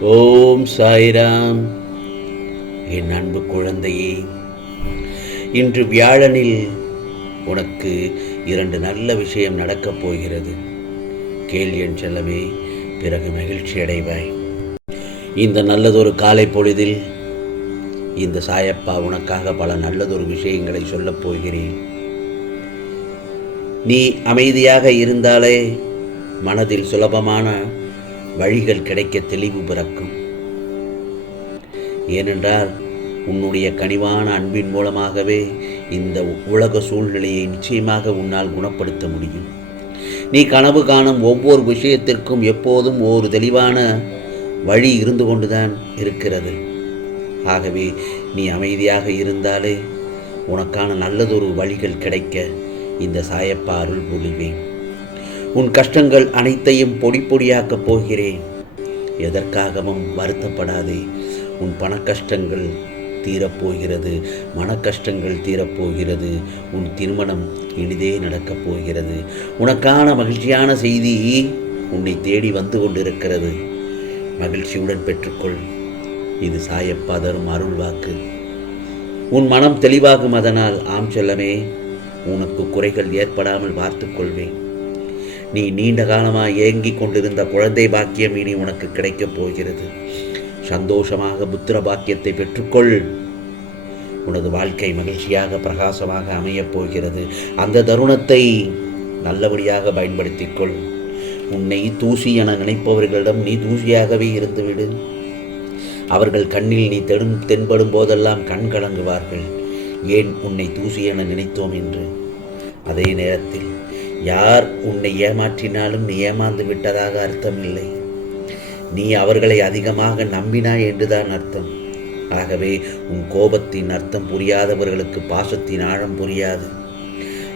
ஓம் சாய்ராம். என் அன்பு குழந்தையே இன்று வியாழனில் உனக்கு இரண்டு நல்ல விஷயம் நடக்கப் போகிறது. கேள்வியன் என் செல்லமே பிறகு மகிழ்ச்சி அடைவாய். இந்த நல்லதொரு காலை பொழுதில் இந்த சாயப்பா உனக்காக பல நல்லதொரு விஷயங்களை சொல்லப் போகிறேன். நீ அமைதியாக இருந்தாலே மனதில் சுலபமான வழிகள் கிடைக்க தெளிவு பிறக்கும். ஏனென்றால் உன்னுடைய கனிவான அன்பின் மூலமாகவே இந்த உலக சூழ்நிலையை நிச்சயமாக உன்னால் குணப்படுத்த முடியும். நீ கனவு காணும் ஒவ்வொரு விஷயத்திற்கும் எப்போதும் ஒரு தெளிவான வழி இருந்து கொண்டுதான் இருக்கிறது. ஆகவே நீ அமைதியாக இருந்தாலே உனக்கான நல்லதொரு வழிகள் கிடைக்க இந்த சாயப்பா அருள் புரிவேன். உன் கஷ்டங்கள் அனைத்தையும் பொடி பொடியாக்கப் போகிறேன். எதற்காகவும் வருத்தப்படாதே. உன் பண கஷ்டங்கள் தீரப்போகிறது. மன கஷ்டங்கள் தீரப்போகிறது. உன் திருமணம் இனிதே நடக்கப் போகிறது. உனக்கான மகிழ்ச்சியான செய்தி உன்னை தேடி வந்து கொண்டிருக்கிறது. மகிழ்ச்சியுடன் பெற்றுக்கொள். இது சாயப்பா தரும் அருள் வாக்கு. உன் மனம் தெளிவாகும் அதனால் ஆம் செல்லமே. உனக்கு குறைகள் ஏற்படாமல் பார்த்துக்கொள்வேன். நீ நீண்ட காலமாக ஏங்கிக் கொண்டிருந்த குழந்தை பாக்கியம் இனி உனக்கு கிடைக்கப் போகிறது. சந்தோஷமாக புத்திர பாக்கியத்தை பெற்றுக்கொள். உனது வாழ்க்கை மகிழ்ச்சியாக பிரகாசமாக அமையப் போகிறது. அந்த தருணத்தை நல்லபடியாக பயன்படுத்திக் கொள் உன்னை தூசி என நினைப்பவர்களிடம் நீ தூசியாகவே இருந்துவிடு. அவர்கள் கண்ணில் நீ தெடும் தென்படும் போதெல்லாம் கண் கலங்குவார்கள். ஏன் உன்னை தூசி என நினைத்தோம் என்று? அதே நேரத்தில் யார் உன்னை ஏமாற்றினாலும் நீ ஏமாந்து விட்டதாக அர்த்தமில்லை. நீ அவர்களை அதிகமாக நம்பினாய் என்றுதான் அர்த்தம். ஆகவே உன் கோபத்தின் அர்த்தம் புரியாதவர்களுக்கு பாசத்தின் ஆழம் புரியாது.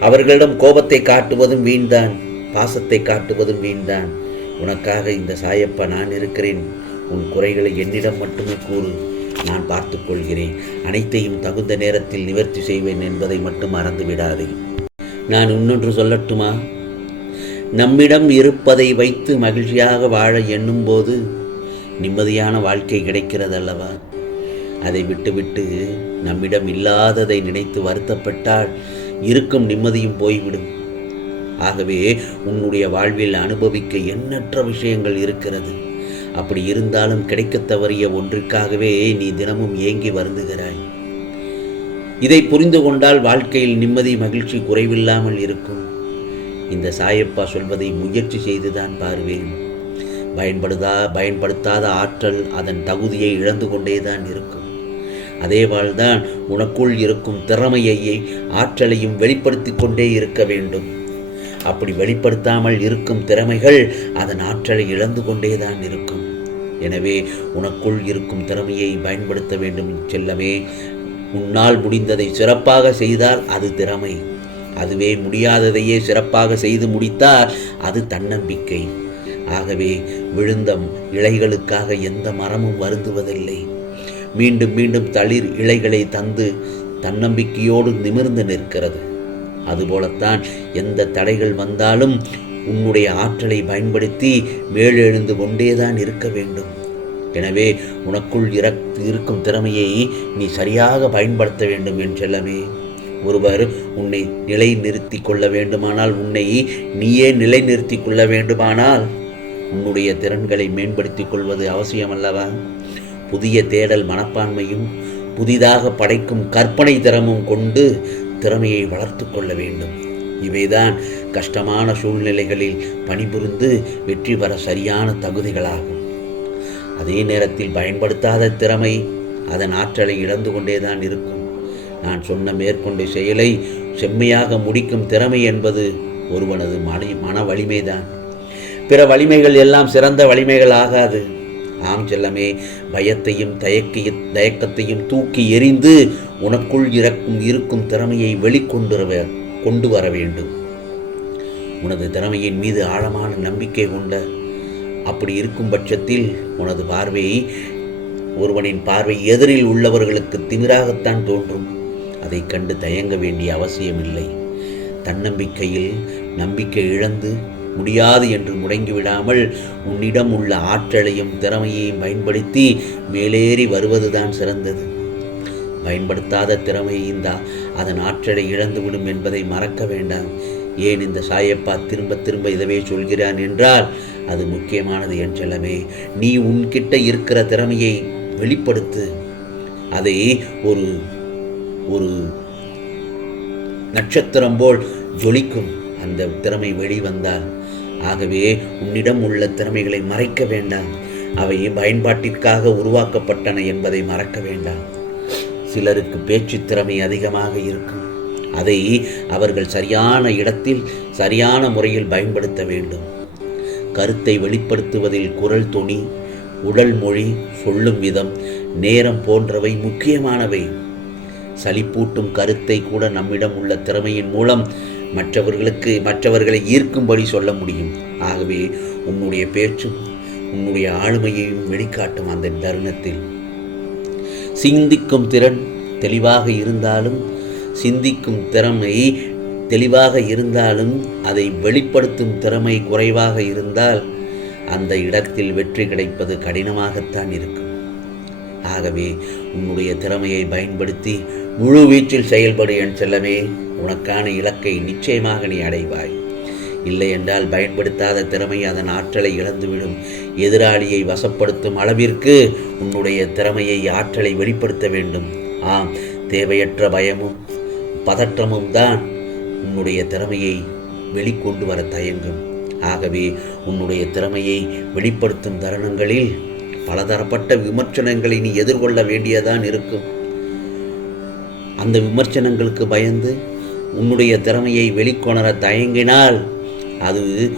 அவர்களிடம் கோபத்தை காட்டுவதும் வீண்தான் பாசத்தை காட்டுவதும் வீண்தான். உனக்காக இந்த சாயப்பா நான் இருக்கிறேன். உன் குறைகளை என்னிடம் மட்டுமே கூறு. நான் பார்த்துக்கொள்கிறேன். அனைத்தையும் தகுந்த நேரத்தில் நிவர்த்தி செய்வேன் என்பதை மட்டும் மறந்து விடாதே நான் இன்னொன்று சொல்லட்டுமா? நம்மிடம் இருப்பதை வைத்து மகிழ்ச்சியாக வாழ எண்ணும்போது நிம்மதியான வாழ்க்கை கிடைக்கிறது அல்லவா அதை விட்டுவிட்டு நம்மிடம் இல்லாததை நினைத்து வருத்தப்பட்டால் இருக்கும் நிம்மதியும் போய்விடும். ஆகவே உன்னுடைய வாழ்வில் அனுபவிக்க எண்ணற்ற விஷயங்கள் இருக்கிறது. அப்படி இருந்தாலும் கிடைக்கத் தவறிய ஒன்றுக்காகவே நீ தினமும் ஏங்கி வருந்துகிறாய். இதை புரிந்து கொண்டால் வாழ்க்கையில் நிம்மதி மகிழ்ச்சி குறைவில்லாமல் இருக்கும். இந்த சாயப்பா சொல்வதை முயற்சி செய்துதான் பார்வேன். பயன்படுதா பயன்படுத்தாத ஆற்றல் அதன் தகுதியை இழந்து கொண்டேதான் இருக்கும். அதேவாழ்தான் உனக்குள் இருக்கும் திறமையையே ஆற்றலையும் வெளிப்படுத்தி கொண்டே இருக்க வேண்டும். அப்படி வெளிப்படுத்தாமல் இருக்கும் திறமைகள் அதன் ஆற்றலை இழந்து கொண்டேதான் இருக்கும். எனவே உனக்குள் இருக்கும் திறமையை பயன்படுத்த வேண்டும் செல்லவே உன்னால் முடிந்ததை சிறப்பாக செய்தால் அது திறமை. அதுவே முடியாததையே சிறப்பாக செய்து முடித்தால் அது தன்னம்பிக்கை. ஆகவே விழுந்தம் இலைகளுக்காக எந்த மரமும் வருந்துவதில்லை. மீண்டும் மீண்டும் தளிர் இலைகளை தந்து தன்னம்பிக்கையோடு நிமிர்ந்து நிற்கிறது. அதுபோலத்தான் எந்த தடைகள் வந்தாலும் உன்னுடைய ஆற்றலை பயன்படுத்தி மேலெழுந்து கொண்டேதான் இருக்க வேண்டும். எனவே உனக்குள் இறக் இருக்கும் திறமையை நீ சரியாக பயன்படுத்த வேண்டும் என் செல்லமே. ஒருவர் உன்னை நிலை நிறுத்தி கொள்ள வேண்டுமானால் உன்னை நீயே நிலை நிறுத்தி கொள்ள வேண்டுமானால் உன்னுடைய திறன்களை மேம்படுத்திக் கொள்வது அவசியம் அல்லவா புதிய தேடல் மனப்பான்மையும் புதிதாக படைக்கும் கற்பனை திறமும் கொண்டு திறமையை வளர்த்து கொள்ள வேண்டும். இவைதான் கஷ்டமான சூழ்நிலைகளில் பணிபுரிந்து வெற்றி பெற சரியான தகுதிகளாகும். அதே நேரத்தில் பயன்படுத்தாத திறமை அதன் ஆற்றலை இழந்து கொண்டேதான் இருக்கும். நான் சொன்ன மேற்கொண்ட செயலை செம்மையாக முடிக்கும் திறமை என்பது ஒருவனது மன மன வலிமைதான். பிற வலிமைகள் எல்லாம் சிறந்த வலிமைகள் ஆகாது. ஆம் செல்லமே பயத்தையும் தயக்கிய தயக்கத்தையும் தூக்கி எறிந்து உனக்குள் இறக்கும் இருக்கும் திறமையை வெளிக்கொண்டு கொண்டு வர வேண்டும். உனது திறமையின் மீது ஆழமான நம்பிக்கை கொண்ட அப்படி இருக்கும் பட்சத்தில் உனது பார்வை ஒருவனின் பார்வை எதிரில் உள்ளவர்களுக்கு திமிராகத்தான் தோன்றும். அதைக் கண்டு தயங்க வேண்டிய அவசியமில்லை. தன்னம்பிக்கையில் நம்பிக்கை இழந்து முடியாது என்று முடங்கிவிடாமல் உன்னிடம் உள்ள ஆற்றலையும் திறமையையும் பயன்படுத்தி மேலேறி வருவதுதான் சிறந்தது. பயன்படுத்தாத திறமை இந்த அதன் ஆற்றலை இழந்துவிடும் என்பதை மறக்க வேண்டாம். ஏன் இந்த சாயப்பா திரும்ப திரும்ப இதவே சொல்கிறான் என்றால் அது முக்கியமானது என் செல்லமே. நீ உன்கிட்ட இருக்கிற திறமையை வெளிப்படுத்து. அதை ஒரு ஒரு நட்சத்திரம் போல் ஜொலிக்கும் அந்த திறமை வெளிவந்தால். ஆகவே உன்னிடம் உள்ள திறமைகளை மறைக்க வேண்டாம். அவை பயன்பாட்டிற்காக உருவாக்கப்பட்டன என்பதை மறக்க வேண்டாம். சிலருக்கு பேச்சு திறமை அதிகமாக இருக்கும். அதை அவர்கள் சரியான இடத்தில் சரியான முறையில் பயன்படுத்த வேண்டும். கருத்தை வெளிப்படுத்துவதில் குரல் தொனி உடல் மொழி சொல்லும் விதம் நேரம் போன்றவை முக்கியமானவை. சலிப்பூட்டும் கருத்தை கூட நம்மிடம் உள்ள திறமையின் மூலம் மற்றவர்களுக்கு மற்றவர்களை ஈர்க்கும்படி சொல்ல முடியும். ஆகவே உன்னுடைய பேச்சும் உன்னுடைய ஆளுமையையும் வெளிக்காட்டும் அந்த தருணத்தில். சிந்திக்கும் திறன் தெளிவாக இருந்தாலும் சிந்திக்கும் திறமை தெளிவாக இருந்தாலும் அதை வெளிப்படுத்தும் திறமை குறைவாக இருந்தால் அந்த இடத்தில் வெற்றி கிடைப்பது கடினமாகத்தான் இருக்கும். ஆகவே உன்னுடைய திறமையை பயன்படுத்தி முழு வீச்சில் செயல்படு என் செல்லமே உனக்கான இலக்கை நிச்சயமாக நீ அடைவாய். இல்லை என்றால் பயன்படுத்தாத திறமை அதன் ஆற்றலை இழந்துவிடும். எதிராளியை வசப்படுத்தும் அளவிற்கு உன்னுடைய திறமையை ஆற்றலை வெளிப்படுத்த வேண்டும். ஆம் தேவையற்ற பயமும் பதற்றமும் தான் உன்னுடைய திறமையை வெளிக்கொண்டு வர தயங்கும். ஆகவே உன்னுடைய திறமையை வெளிப்படுத்தும் தருணங்களில் பலதரப்பட்ட விமர்சனங்களை நீ எதிர்கொள்ள வேண்டியதான் இருக்கும். அந்த விமர்சனங்களுக்கு பயந்து உன்னுடைய திறமையை வெளிக்கொணர தயங்கினால் அது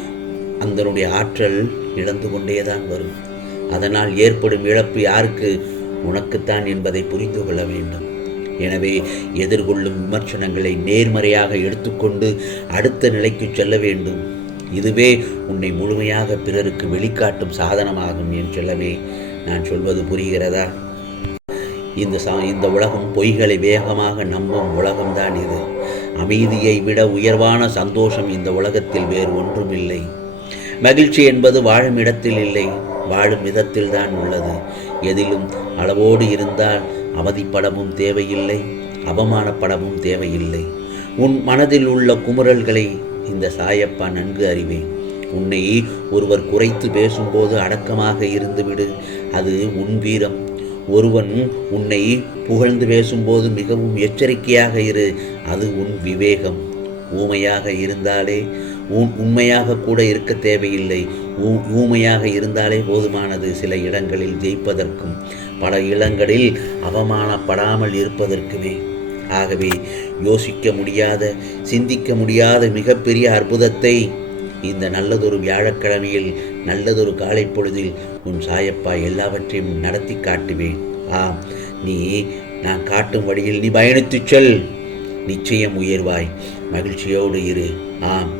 அதனுடைய ஆற்றல் இழந்து கொண்டேதான் வரும். அதனால் ஏற்படும் இழப்பு யாருக்கு? உனக்குத்தான் என்பதை புரிந்து கொள்ள வேண்டும். எனவே எதிர்கொள்ளும் விமர்சனங்களை நேர்மறையாக எடுத்துக்கொண்டு அடுத்த நிலைக்கு செல்ல வேண்டும். இதுவே உன்னை முழுமையாக பிறருக்கு வெளிக்காட்டும் சாதனமாகும் என் செல்லவே நான் சொல்வது புரிகிறதா? இந்த சா இந்த உலகம் பொய்களை வேகமாக நம்பும் உலகம்தான் இது. அமைதியை விட உயர்வான சந்தோஷம் இந்த உலகத்தில் வேறு ஒன்றும் இல்லை மகிழ்ச்சி என்பது வாழும் இடத்தில் இல்லை வாழும் விதத்தில் தான் உள்ளது. எதிலும் அளவோடு இருந்தால் அவதிப்படமும் தேவையில்லை அவமானப்படவும் தேவையில்லை. உன் மனதில் உள்ள குமுறல்களை இந்த சாயப்பா நன்கு அறிவேன். உன்னை ஒருவர் குறைத்து பேசும்போது அடக்கமாக இருந்துவிடு அது உன் வீரம். ஒருவன் உன்னை புகழ்ந்து பேசும்போது மிகவும் எச்சரிக்கையாக இரு அது உன் விவேகம். ஊமையாக இருந்தாலே உண்மையாக கூட இருக்க தேவையில்லை. ஊ ஊமையாக இருந்தாலே போதுமானது சில இடங்களில் ஜெயிப்பதற்கும் பல இடங்களில் அவமானப்படாமல் இருப்பதற்குமே. ஆகவே யோசிக்க முடியாத சிந்திக்க முடியாத மிகப்பெரிய அற்புதத்தை இந்த நல்லதொரு வியாழக்கிழமையில் நல்லதொரு காலை பொழுதில் உன் சாயப்பா எல்லாவற்றையும் நடத்தி காட்டுவேன். ஆம் நீ நான் காட்டும் வழியில் நீ பயணித்துச் செல். நிச்சயம் உயர்வாய். மகிழ்ச்சியோடு இரு. ஆம்.